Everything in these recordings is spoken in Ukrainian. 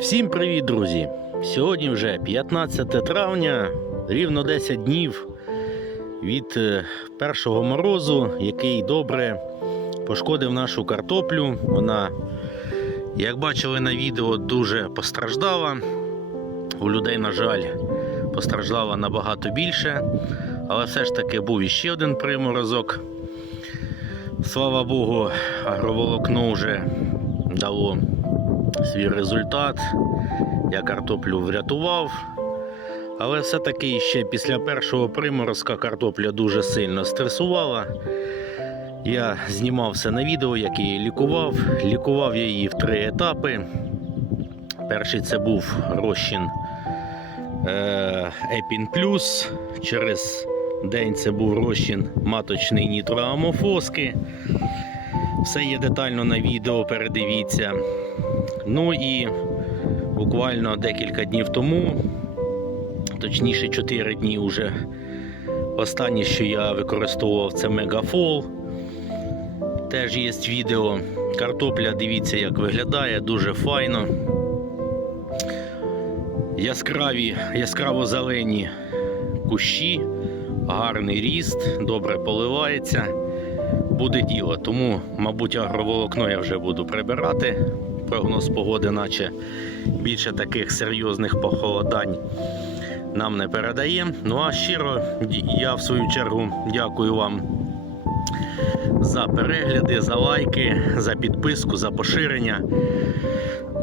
Всім привіт, друзі! Сьогодні вже 15 травня, рівно 10 днів від е, першого морозу, який добре пошкодив нашу картоплю. Вона, як бачили на відео, дуже постраждала. У людей, на жаль, постраждала набагато більше, але все ж таки був іще один приморозок. Слава Богу, агроволокно вже дало свій результат. Я картоплю врятував. Але все-таки ще після першого приморозка картопля дуже сильно стресувала. Я знімав все на відео, як її лікував. Лікував я її в три етапи. Перший це був розчин Епін Плюс. Через день це був розчин маточний нітроамофоски. Все є детально на відео, передивіться. Ну і буквально декілька днів тому, точніше 4 дні вже. Останнє, що я використовував, це Мегафол. Теж є відео. Картопля, дивіться, як виглядає, дуже файно. Яскраві, яскраво зелені кущі, гарний ріст, добре поливається. Буде діло. Тому, мабуть, агроволокно я вже буду прибирати. Прогноз погоди, наче більше таких серйозних похолодань нам не передає. Ну а щиро я в свою чергу дякую вам за перегляди, за лайки, за підписку, за поширення.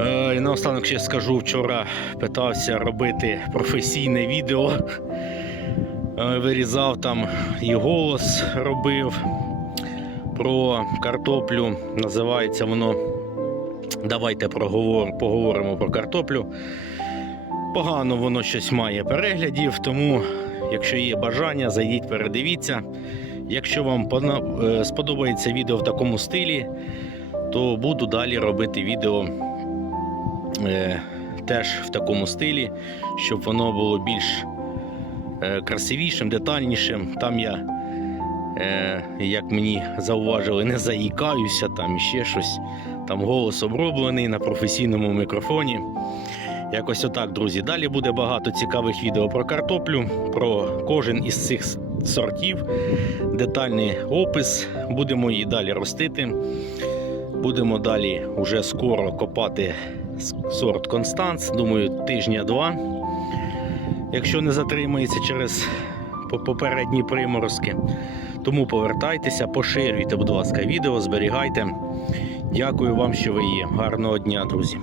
Е, наостанок ще скажу, вчора питався робити професійне відео. Е, Вирізав там і голос робив про картоплю. Називається воно Давайте проговор, поговоримо про картоплю. Погано воно щось має переглядів, тому, якщо є бажання, зайдіть, передивіться. Якщо вам е, сподобається відео в такому стилі, то буду далі робити відео е, теж в такому стилі, щоб воно було більш е, красивішим, детальнішим. Там я, е, як мені зауважили, не заїкаюся, там ще щось. Там голос оброблений на професійному мікрофоні. Якось отак, друзі. Далі буде багато цікавих відео про картоплю, про кожен із цих сортів, детальний опис. Будемо її далі ростити. Будемо далі вже скоро копати сорт Констанс. Думаю, тижня-два. Якщо не затримається через попередні приморозки. Тому повертайтеся, поширюйте, будь ласка, відео, зберігайте. Дякую вам, що ви є. Гарного дня, друзі.